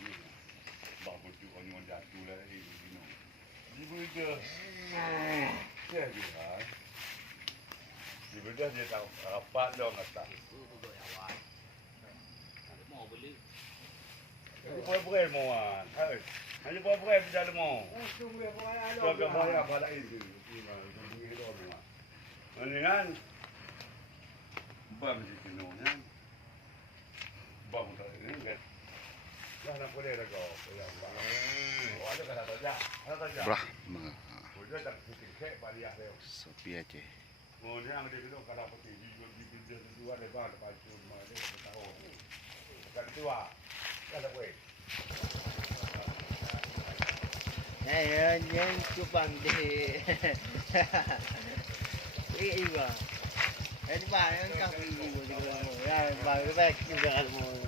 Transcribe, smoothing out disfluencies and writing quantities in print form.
ni. Babu tu orang jatuh lah ini. Ibu dia. Dia dia. Ibu dia tahu rapat dong atas. Ini boleh muan. Hai. Hanya boleh bisa mau. Kalau boleh apa lagi itu. Ini itu orang. Mendingan bam di sini kan. Bam tadi kan. Jangan boleh rego. Ya. Oh, ada kata saja. Kata saja. Brah. Udah tak mungkin kek balik ada. Sepi aja. Oh, ni ang dito kada pati di video dua de ba pa chu ma de tahu. Kan tua. Kada we. Yan cupang di. Iba. Di ba, yung kang ibo siguro mo. Yan, bago ba juga mo.